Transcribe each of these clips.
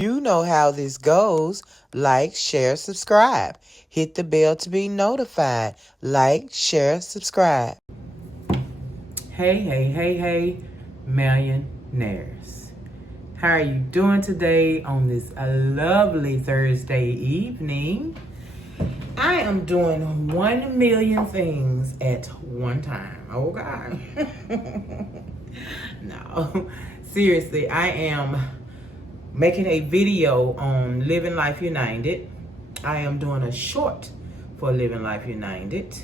You know how this goes. Like, share, subscribe. Hit the bell to be notified. Like, share, subscribe. Hey, millionaires. How are you doing today on this lovely Thursday evening? I am doing 1 million things at one time. Oh, God. No, seriously, I am making a video on Living Life United. I am doing a short for Living Life United.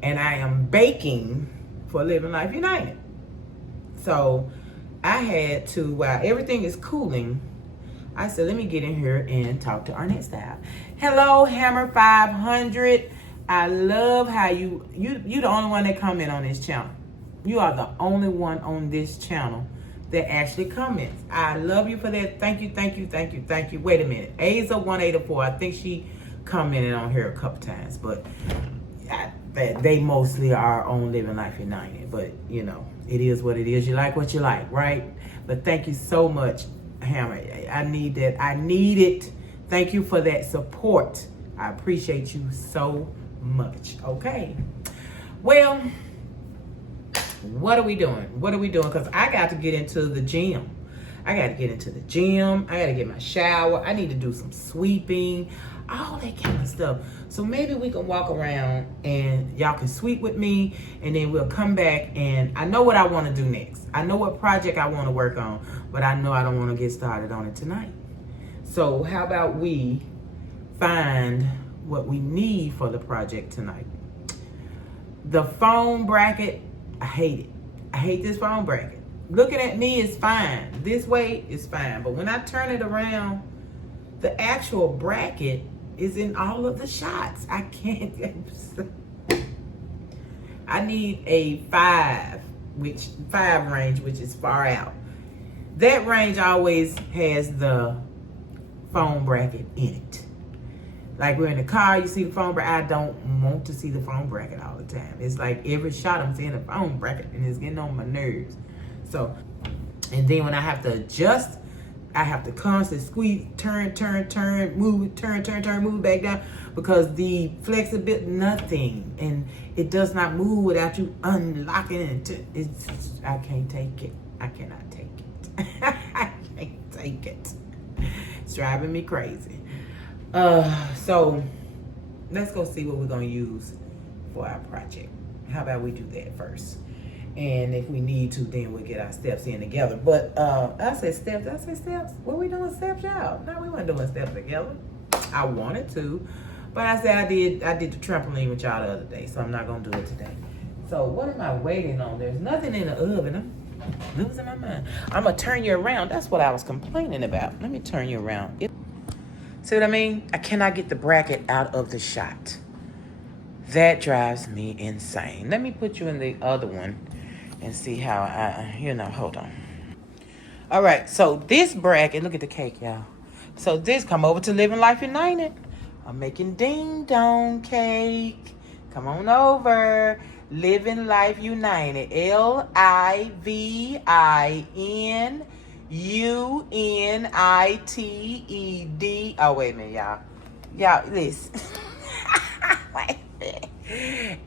And I am baking for Living Life United. So I had to, while everything is cooling, I said, let me get in here and talk to Arnett Style. Hello, Hammer 500. I love how you the only one that comment on this channel. You are the only one on this channel that actually comments. I love you for that. Thank you. Wait a minute. Aza1804. I think she commented on here a couple times, but they mostly are on Living Life United. But you know, it is what it is. You like what you like, right? But thank you so much, Hammer. I need that. I need it. Thank you for that support. I appreciate you so much. Okay. Well, what are we doing? Because I got to get into the gym. I got to get my shower. I need to do some sweeping, all that kind of stuff. So maybe we can walk around and y'all can sweep with me, and then we'll come back, and I know what I want to do next. I know what project I want to work on, but I know I don't want to get started on it tonight. So how about we find what we need for the project tonight? The phone bracket, I hate it. I hate this phone bracket. Looking at me is fine. This way is fine. But when I turn it around, the actual bracket is in all of the shots. I can't. I need a 5 range, which is far out. That range always has the phone bracket in it. Like we're in the car, you see the phone bracket. I don't want to see the phone bracket all the time. It's like every shot I'm seeing the phone bracket, and it's getting on my nerves. So, and then when I have to adjust, I have to constantly squeeze, turn, move, turn, move back down, because the flexibility, nothing, and it does not move without you unlocking it. I can't take it. I cannot take it. I can't take it. It's driving me crazy. So let's go see what we're gonna use for our project. How about we do that first? And if we need to, then we'll get our steps in together. But I said steps. What we doing steps, y'all? No, we weren't doing steps together. I wanted to, but I said I did the trampoline with y'all the other day, so I'm not gonna do it today. So what am I waiting on? There's nothing in the oven. I'm losing my mind. I'm gonna turn you around. That's what I was complaining about. Let me turn you around. See what I mean? I cannot get the bracket out of the shot. That drives me insane. Let me put you in the other one and see how hold on. All right, so this bracket, look at the cake, y'all. So this, come over to Living Life United. I'm making ding dong cake. Come on over. Living Life United. LIVINUNITED. Oh, wait a minute, y'all. Y'all, listen. Wait a minute.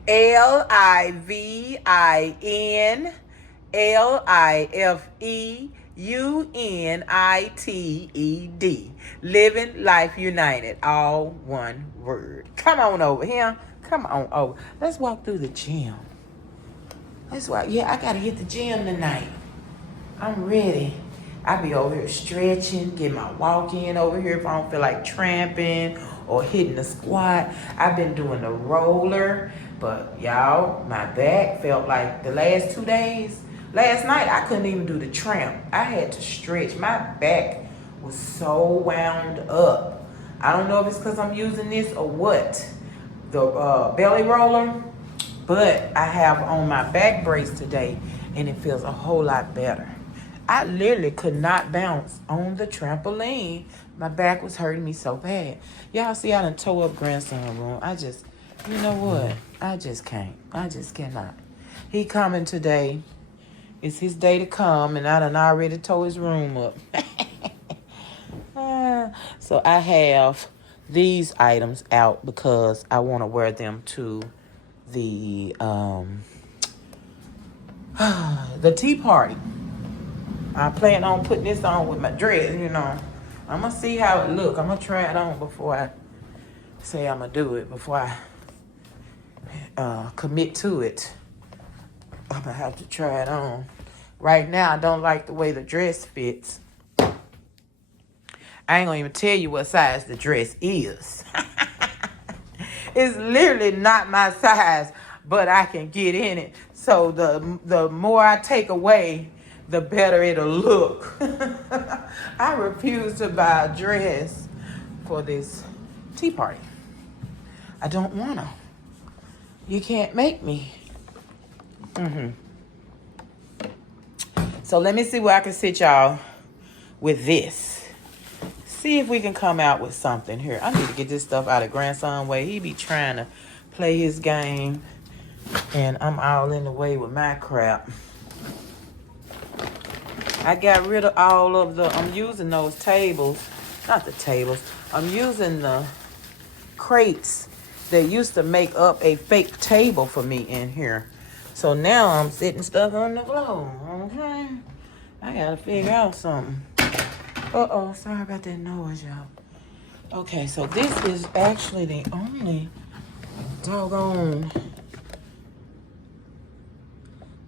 LIVINLIFEUNITED. Living Life United. All one word. Come on over here. Come on over. Let's walk through the gym. Let's walk. Yeah, I gotta hit the gym tonight. I'm ready. I be over here stretching, get my walk in over here if I don't feel like tramping or hitting the squat. I've been doing the roller, but y'all, my back felt like the last 2 days. Last night, I couldn't even do the tramp. I had to stretch. My back was so wound up. I don't know if it's because I'm using this or what, the belly roller, but I have on my back brace today, and it feels a whole lot better. I literally could not bounce on the trampoline. My back was hurting me so bad. Y'all see I done tore up grandson room. You know what? I just can't. I just cannot. He coming today. It's his day to come, and I done already tore his room up. So I have these items out because I want to wear them to the the tea party. I plan on putting this on with my dress, you know. I'm going to see how it look. I'm going to try it on before I say I'm going to do it. Before I commit to it, I'm going to have to try it on. Right now, I don't like the way the dress fits. I ain't going to even tell you what size the dress is. It's literally not my size, but I can get in it. So the more I take away, the better it'll look. I refuse to buy a dress for this tea party. I don't want to. You can't make me. So let me see where I can sit y'all with this. See if we can come out with something here. I need to get this stuff out of grandson way. He be trying to play his game, and I'm all in the way with my crap. I got rid of all of the, I'm using those tables, not the tables, I'm using the crates that used to make up a fake table for me in here. So now I'm sitting stuff on the floor, okay? I gotta figure out something. Uh-oh, sorry about that noise, y'all. Okay, so this is actually the only doggone,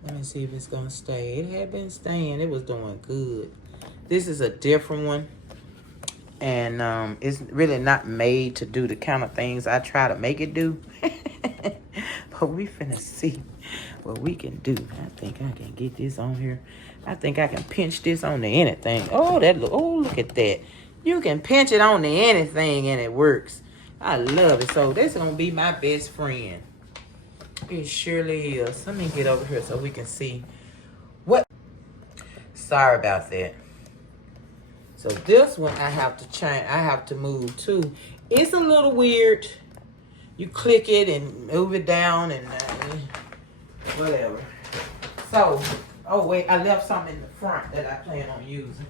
let me see if it's gonna stay. It had been staying, it was doing good. This is a different one. And it's really not made to do the kind of things I try to make it do. But we finna see what we can do. I think I can get this on here. I think I can pinch this on to anything. Oh, look at that. You can pinch it on to anything and it works. I love it. So this is gonna be my best friend. It surely is. Let me get over here so we can see what. Sorry about that. So this one I have to change. I have to move too. It's a little weird. You click it and move it down and whatever. So, oh wait, I left something in the front that I plan on using.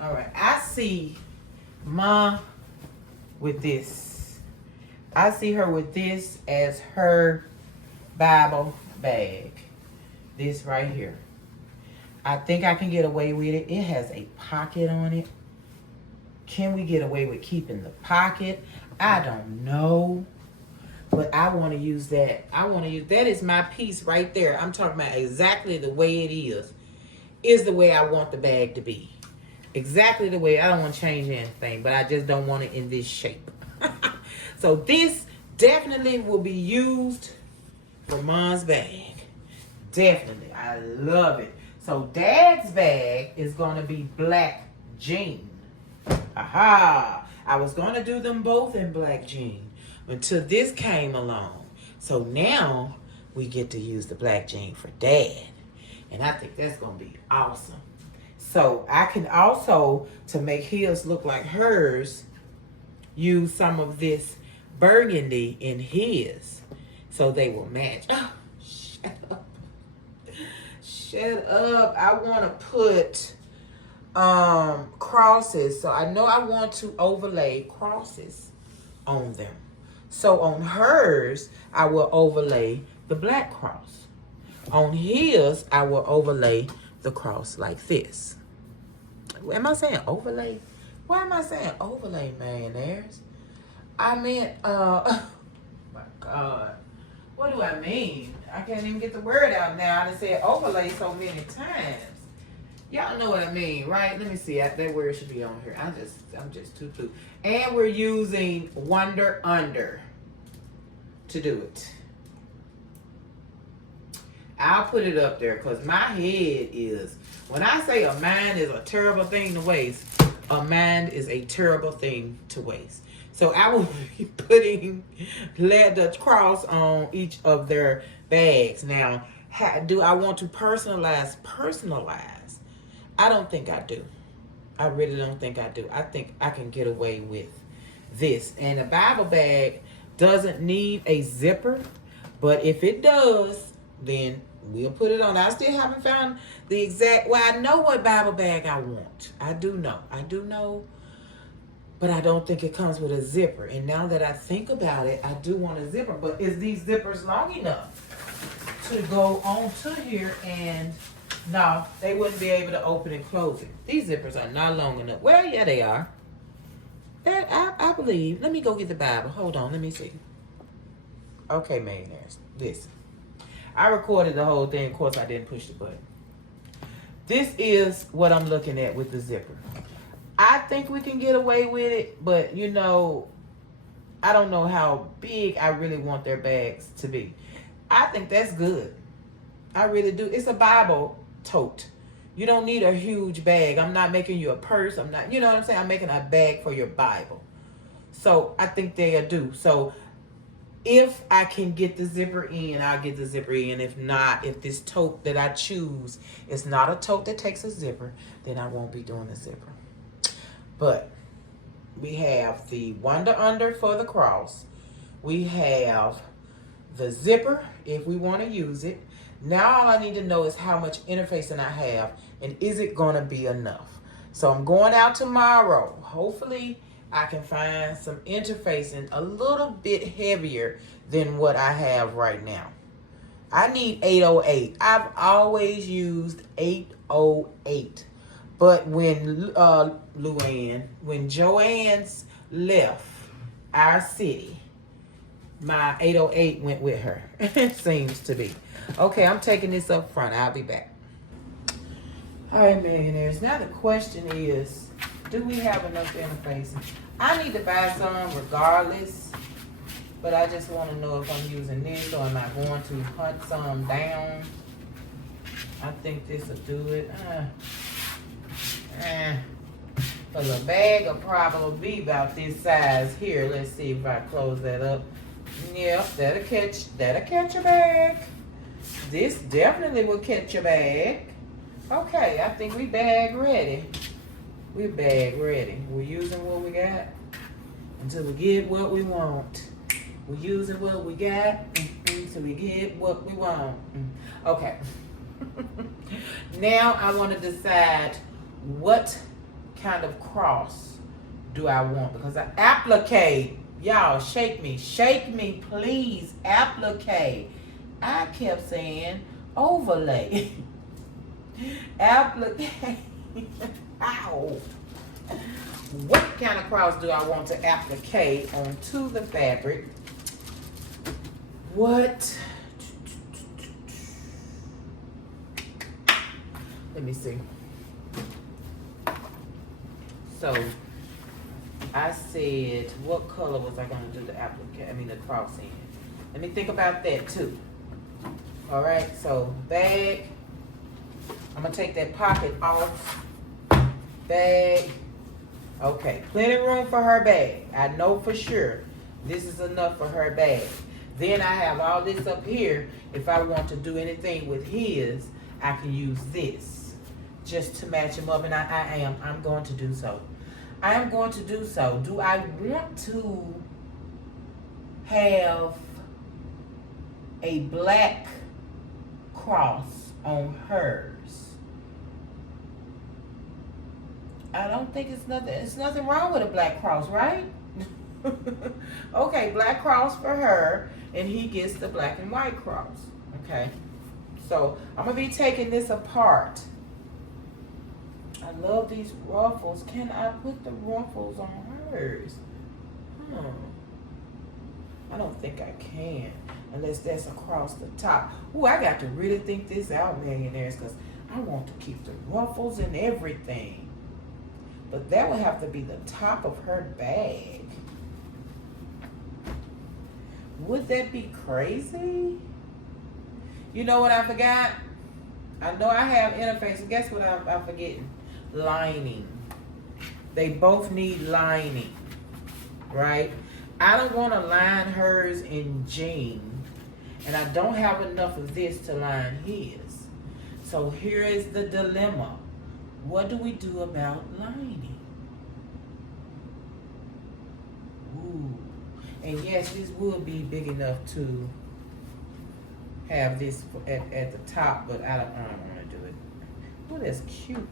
All right, I see Ma with this. I see her with this as her Bible bag. This right here. I think I can get away with it. It has a pocket on it. Can we get away with keeping the pocket? I don't know. But I want to use that. That is my piece right there. I'm talking about exactly the way it is the way I want the bag to be. Exactly the way. I don't want to change anything, but I just don't want it in this shape. So this definitely will be used for Mom's bag. Definitely. I love it. So Dad's bag is going to be black jean. Aha. I was going to do them both in black jean until this came along. So now we get to use the black jean for Dad. And I think that's going to be awesome. So I can also, to make his look like hers, use some of this burgundy in his so they will match. Oh, shut up. Shut up. I want to put crosses. So I know I want to overlay crosses on them. So on hers, I will overlay the black cross. On his, I will overlay the cross like this. Am I saying overlay? Why am I saying overlay, mayonnaise? I meant, oh my God. What do I mean? I can't even get the word out now. I done said overlay so many times. Y'all know what I mean, right? Let me see. That word should be on here. I'm just too blue. And we're using Wonder Under to do it. I'll put it up there because my head is, when I say a mind is a terrible thing to waste, a mind is a terrible thing to waste. So I will be putting the cross on each of their bags. Now, do I want to personalize? I don't think I do. I really don't think I do. I think I can get away with this. And a Bible bag doesn't need a zipper, but if it does, then we'll put it on. I still haven't found the exact, well, I know what Bible bag I want. I do know, but I don't think it comes with a zipper. And now that I think about it, I do want a zipper, but is these zippers long enough to go onto here? And no, they wouldn't be able to open and close it. These zippers are not long enough. Well, yeah, they are. I believe. Let me go get the Bible. Hold on, let me see. Okay, millionaires, listen. I recorded the whole thing. Of course, I didn't push the button. This is what I'm looking at with the zipper. I think we can get away with it, but you know, I don't know how big I really want their bags to be. I think that's good. I really do. It's a Bible tote. You don't need a huge bag. I'm not making you a purse. I'm not, you know what I'm saying? I'm making a bag for your Bible. So I think they do. So if I can get the zipper in, I'll get the zipper in. If not, if this tote that I choose is not a tote that takes a zipper, then I won't be doing a zipper. But we have the Wonder Under for the cross. We have the zipper if we want to use it. Now all I need to know is how much interfacing I have and is it going to be enough. So I'm going out tomorrow. Hopefully I can find some interfacing a little bit heavier than what I have right now. I need 808. I've always used 808. But when when Joanne's left our city, my 808 went with her. It seems to be. Okay, I'm taking this up front. I'll be back. All right, millionaires. Now the question is, do we have enough interfacing? I need to buy some regardless, but I just want to know if I'm using this or am I going to hunt some down. I think this will do it. For the bag will probably be about this size here. Let's see if I close that up. Yep, that'll catch a bag. This definitely will catch a bag. Okay, I think we bag ready. We're bag ready. We're using what we got until we get what we want. We're using what we got until we get what we want. Okay. Now I want to decide what kind of cross do I want, because I applique. Y'all shake me please. Applique. I kept saying overlay. Applique. Ow. What kind of cross do I want to applique onto the fabric? What? Let me see. So I said, what color was I going to do the the cross in? Let me think about that too. All right, so bag. I'm going to take that pocket off. Bag. Okay, plenty of room for her bag. I know for sure this is enough for her bag. Then I have all this up here. If I want to do anything with his, I can use this just to match him up, and I'm going to do so. I am going to do so. Do I want to have a black cross on hers? I don't think it's nothing wrong with a black cross, right? Okay, black cross for her, and he gets the black and white cross. Okay, so I'm gonna be taking this apart. I love these ruffles. Can I put the ruffles on hers? I don't think I can, unless that's across the top. Ooh, I got to really think this out, millionaires, because I want to keep the ruffles and everything. But that would have to be the top of her bag. Would that be crazy? You know what I forgot? I know I have interface. Guess what I'm forgetting? Lining. They both need lining, right? I don't want to line hers in jean, and I don't have enough of this to line his. So here is the dilemma. What do we do about lining? Ooh. And yes, this would be big enough to have this at the top, but I don't want to do it. Oh, that's cute.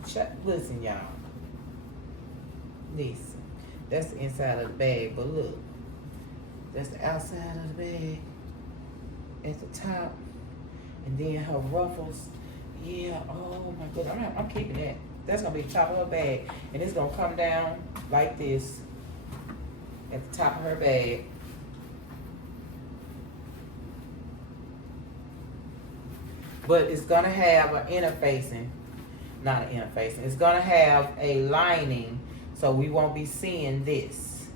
Listen, y'all. Listen. That's the inside of the bag, but look. That's the outside of the bag at the top. And then her ruffles. Yeah, oh my goodness. I'm keeping that. That's going to be the top of her bag. And it's going to come down like this at the top of her bag. But it's going to have an inner facing. Not an inner facing. It's going to have a lining, so we won't be seeing this.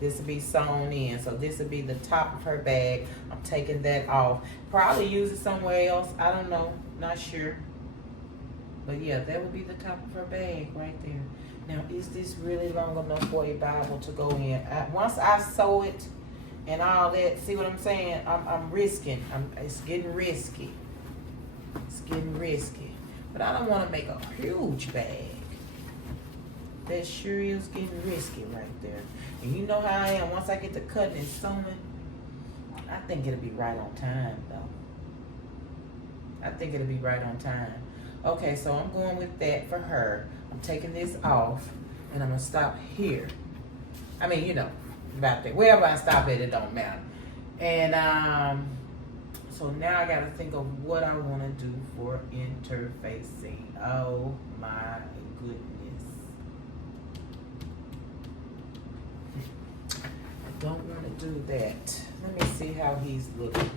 This will be sewn in. So this will be the top of her bag. I'm taking that off. Probably use it somewhere else. I don't know. Not sure. But yeah, that would be the top of her bag right there. Now, is this really long enough for a Bible to go in? Once I sew it and all that, see what I'm saying? I'm risking. It's getting risky. It's getting risky. But I don't want to make a huge bag. That sure is getting risky right there. And you know how I am. Once I get to cutting and sewing, I think it'll be right on time, though. I think it'll be right on time. Okay, so I'm going with that for her. I'm taking this off, and I'm going to stop here. I mean, you know, about that. Wherever I stop at, it don't matter. And, so now I got to think of what I want to do for interfacing. Oh, my goodness. I don't want to do that. Let me see how he's looking.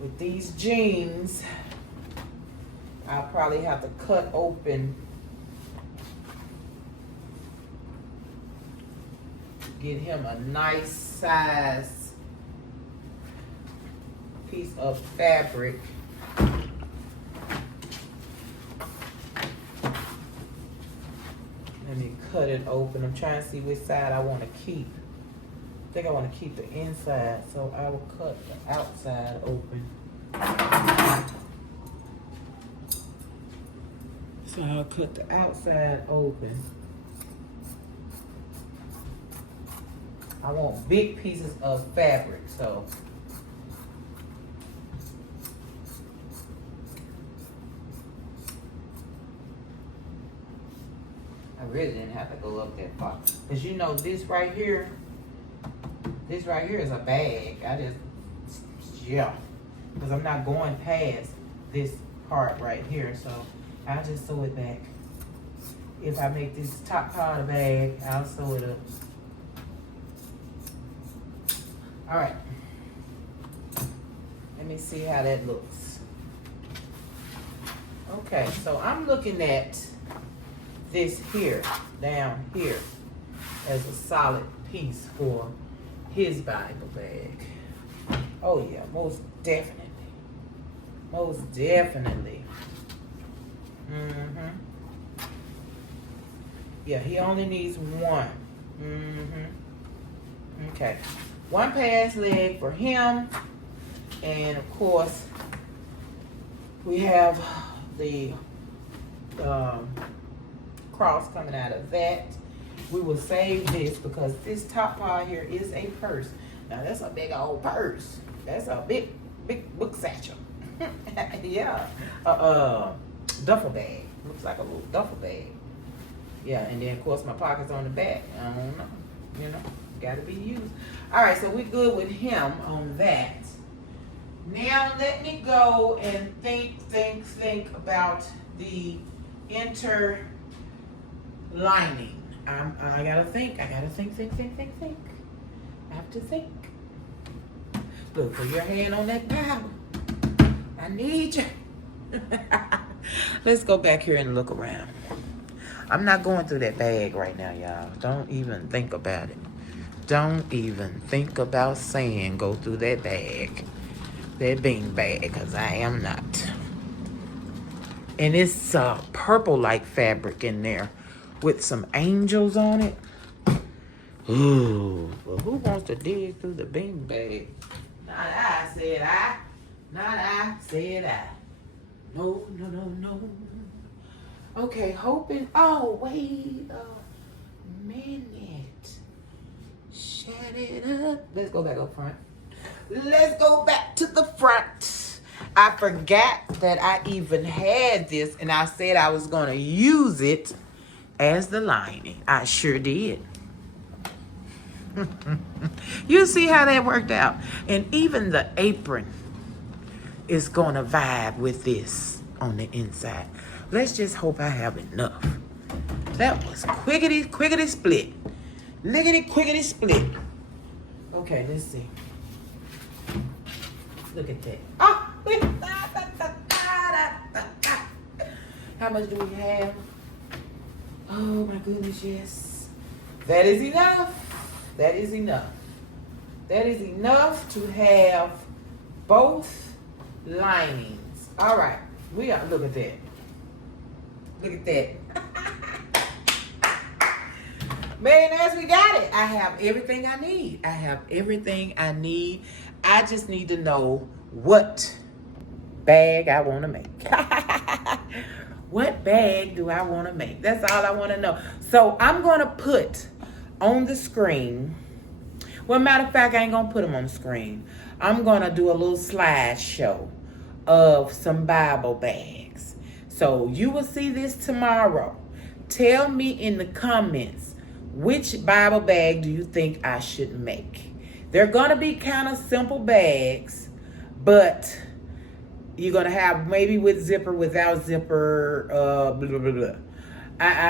With these jeans, I'll probably have to cut open, get him a nice size piece of fabric. Let me cut it open. I'm trying to see which side I want to keep. I think I want to keep the inside, so I will cut the outside open. So I'll cut the outside open. I want big pieces of fabric, so I really didn't have to go up that far. Because you know, this right here is a bag. Yeah. Because I'm not going past this part right here, so I'll just sew it back. If I make this top part of the bag, I'll sew it up. All right. Let me see how that looks. Okay, so I'm looking at this here, down here, as a solid piece for his Bible bag. Oh yeah, most definitely. Most definitely. Yeah, he only needs one. Okay. One pass leg for him. And of course, we have the cross coming out of that. We will save this because this top part here is a purse. Now that's a big old purse. That's a big book satchel. Yeah. Duffel bag. Looks like a little duffel bag. Yeah, and then of course my pocket's on the back. I don't know. You know, gotta be used. All right, so we're good with him on that. Now let me go and think about the interlining. I gotta think. I have to think. Look, put your hand on that Bible. I need you. Let's go back here and look around. I'm not going through that bag right now, y'all. Don't even think about it. Don't even think about saying go through that bag. That bean bag, because I am not. And it's purple-like fabric in there with some angels on it. Ooh, well, who wants to dig through the bean bag? Not I, said I. No. Okay, hoping. Oh, wait a minute. Shut it up. Let's go back up front. Let's go back to the front. I forgot that I even had this, and I said I was going to use it as the lining. I sure did. You see how that worked out? And even the apron is going to vibe with this on the inside. Let's just hope I have enough. That was quickety split. Lickety quickety split. Okay, let's see. Look at that. Oh, how much do we have? Oh my goodness, yes. That is enough. That is enough. That is enough to have both linings. All right, we got, look at that. Look at that. Man, as we got it, I have everything I need. I have everything I need. I just need to know what bag I want to make. What bag do I want to make? That's all I want to know. So I'm going to put on the screen. Well, matter of fact, I ain't going to put them on the screen. I'm going to do a little slideshow of some Bible bags. So you will see this tomorrow. Tell me in the comments, which Bible bag do you think I should make? They're going to be kind of simple bags, but you're going to have maybe with zipper, without zipper, blah, blah, blah, blah.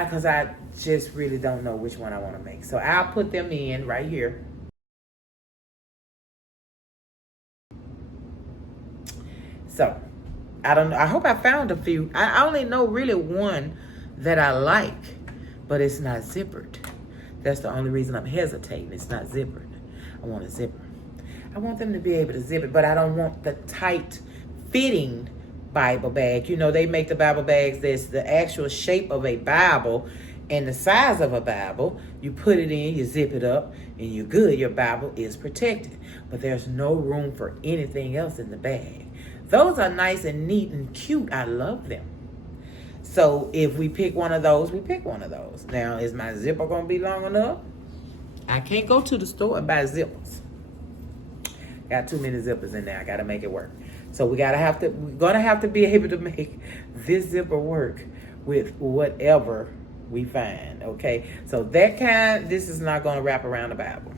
Because I just really don't know which one I want to make. So I'll put them in right here. So I don't know. I hope I found a few. I only know really one that I like, but it's not zippered. That's the only reason I'm hesitating. It's not zippered. I want a zipper. I want them to be able to zip it, but I don't want the tight fitting Bible bag. You know, they make the Bible bags that's the actual shape of a Bible and the size of a Bible. You put it in, you zip it up, and you're good. Your Bible is protected. But there's no room for anything else in the bag. Those are nice and neat and cute. I love them. So if we pick one of those, we pick one of those. Now, is my zipper going to be long enough? I can't go to the store and buy zippers. Got too many zippers in there. I got to make it work. So we're gonna have to be able to make this zipper work with whatever we find. Okay. So that kind, this is not gonna wrap around the Bible.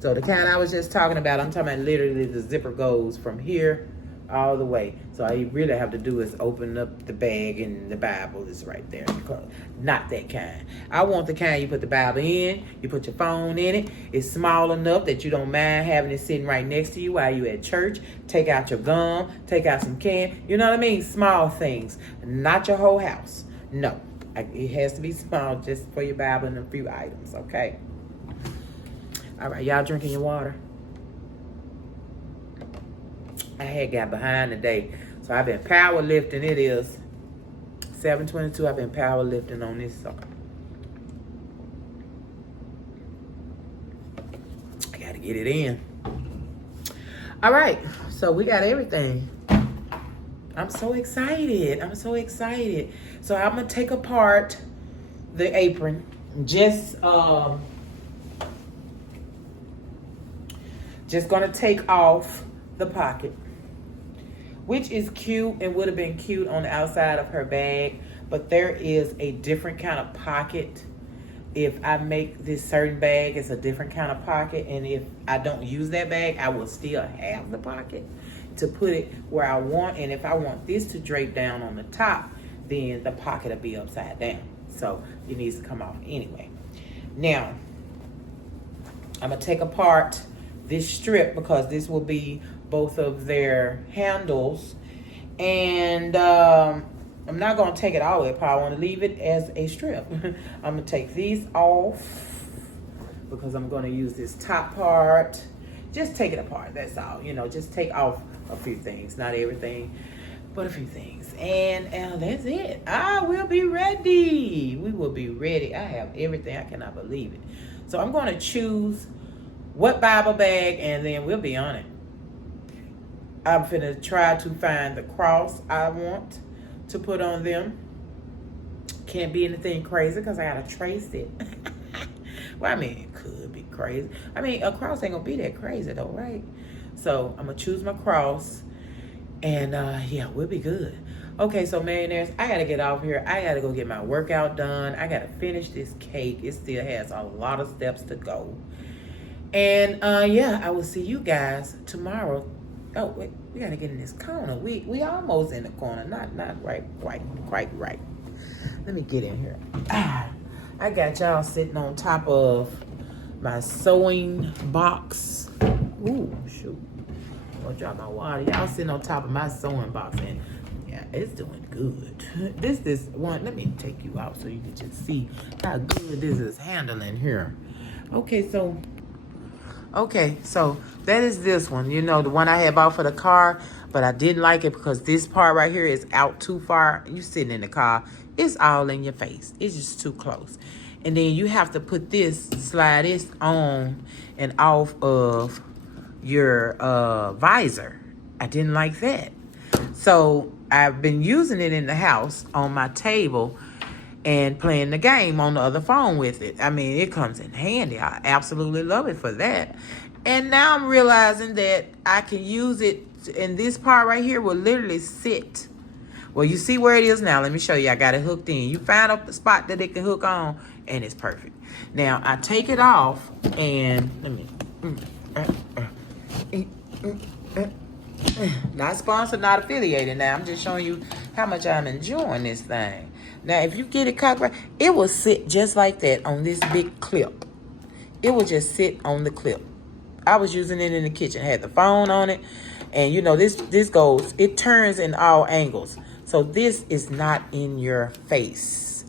So the kind I was just talking about, I'm talking about literally the zipper goes from here all the way. So all you really have to do is open up the bag and the Bible is right there. Not that kind. I want the kind you put the Bible in, you put your phone in it. It's small enough that you don't mind having it sitting right next to you while you're at church. Take out your gum, take out some candy. You know what I mean? Small things. Not your whole house. No. It has to be small just for your Bible and a few items, okay? All right, y'all drinking your water? I had got behind today, so I've been power lifting. It is 7:22. I've been power lifting on this, so I gotta get it in. All right, so we got everything. I'm so excited. I'm so excited. So I'm gonna take apart the apron. Just gonna take off the pocket, which is cute and would have been cute on the outside of her bag, but there is a different kind of pocket. If I make this certain bag, it's a different kind of pocket, and if I don't use that bag, I will still have the pocket to put it where I want. And if I want this to drape down on the top, then the pocket will be upside down, so it needs to come off anyway. Now I'm gonna take apart this strip because this will be both of their handles, and I'm not going to take it all the way apart. I want to leave it as a strip. I'm going to take these off because I'm going to use this top part. Just take it apart, that's all. You know, just take off a few things, not everything, but a few things, and that's it. I will be ready. We will be ready. I have everything. I cannot believe it. So I'm going to choose what Bible bag, and then we'll be on it. I'm finna try to find the cross I want to put on them. Can't be anything crazy because I gotta trace it. Well, I mean, it could be crazy. I mean, a cross ain't gonna be that crazy though, right? So I'm gonna choose my cross, and yeah, we'll be good. Okay, so millionaires, I gotta get off here. I gotta go get my workout done. I gotta finish this cake. It still has a lot of steps to go. And yeah, I will see you guys tomorrow. Oh wait, we gotta get in this corner. We almost in the corner. Not right, quite right. Let me get in here. I got y'all sitting on top of my sewing box. Ooh, shoot. I'll drop my water. Y'all sitting on top of my sewing box, and yeah, it's doing good. This one, let me take you out so you can just see how good this is handling here. Okay, so that is this one. You know, the one I had bought for the car, but I didn't like it because this part right here is out too far. You sitting in the car, it's all in your face. It's just too close. And then you have to put this, slide this on and off of your visor. I didn't like that. So I've been using it in the house on my table and playing the game on the other phone with it. I mean, it comes in handy. I absolutely love it for that. And now I'm realizing that I can use it, and this part right here will literally sit. Well, you see where it is now. Let me show you. I got it hooked in. You find a spot that it can hook on, and it's perfect. Now, I take it off, and let me... Not sponsored, not affiliated. Now, I'm just showing you how much I'm enjoying this thing. Now, if you get it cocked right, it will sit just like that on this big clip. It will just sit on the clip. I was using it in the kitchen. I had the phone on it. And, you know, this goes, it turns in all angles. So this is not in your face.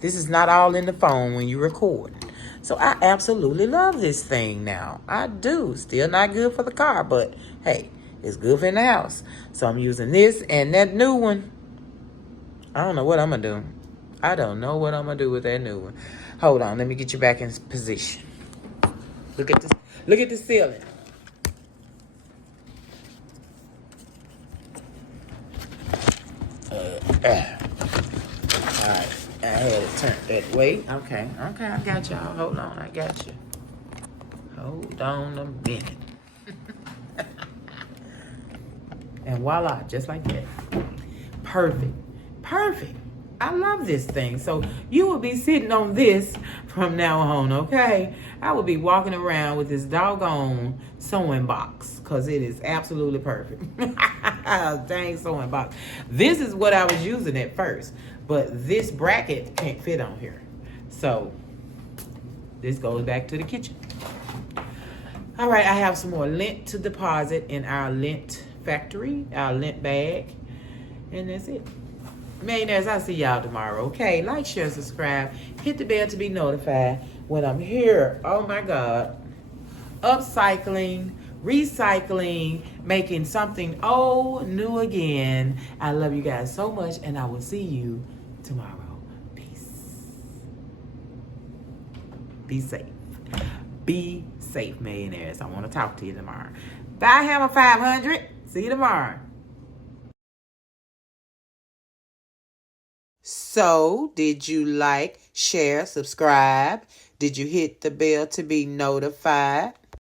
This is not all in the phone when you record. So I absolutely love this thing now. I do. Still not good for the car, but hey, it's good for in the house. So I'm using this and that new one. I don't know what I'm going to do. I don't know what I'm going to do with that new one. Hold on. Let me get you back in position. Look at this. Look at the ceiling. All right. I had it turned that way. Okay, I got y'all. Hold on, I got you. Hold on a minute. And voila, just like that. Perfect. I love this thing. So you will be sitting on this from now on, okay? I will be walking around with this doggone sewing box because it is absolutely perfect. Dang sewing box. This is what I was using at first, but this bracket can't fit on here. So this goes back to the kitchen. All right, I have some more lint to deposit in our lint factory, our lint bag, and that's it. Millionaires, I'll see y'all tomorrow, okay? Like, share, subscribe. Hit the bell to be notified when I'm here. Oh, my God. Upcycling, recycling, making something old new again. I love you guys so much, and I will see you tomorrow. Peace. Be safe. Be safe, millionaires. I want to talk to you tomorrow. Bye, Hammer 500. See you tomorrow. So, did you like, share, subscribe? Did you hit the bell to be notified?